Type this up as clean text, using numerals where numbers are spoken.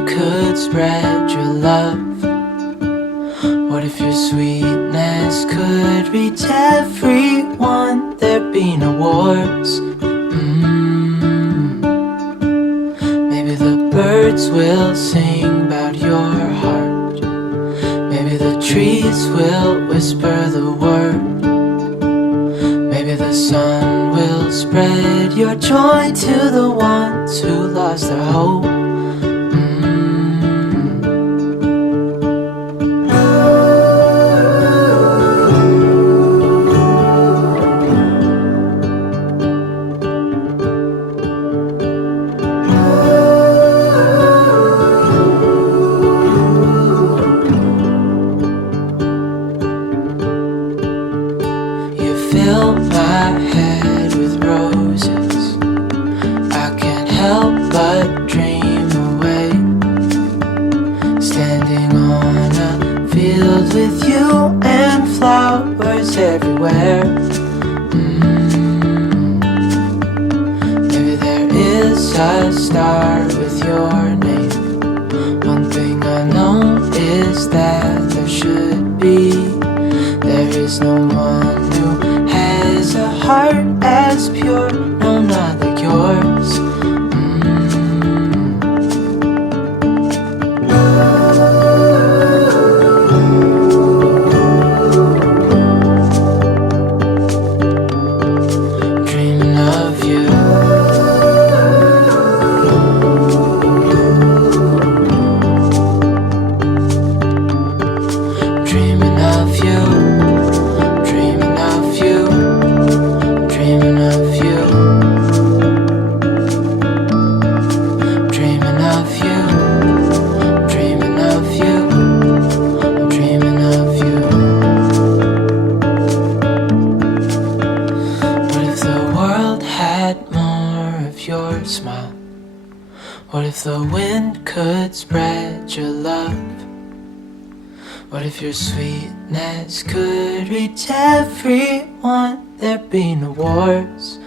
wind could spread your love? What if your sweetness could reach everyone? There'd be no wars. Maybe the birds will sing about your heart. Maybe the trees will whisper the word. Maybe the sun will spread your joy to the ones who lost their hope. Fill my head with roses. I can't help but dream away, standing on a field with you and flowers everywhere. Maybe there is a star with your name. One thing I know is that there should be. There is no one who has a heart as pure, no, not like yours. Dreaming of you. Dreaming of you. Your smile. What if the wind could spread your love? What if your sweetness could reach everyone? There'd be no wars.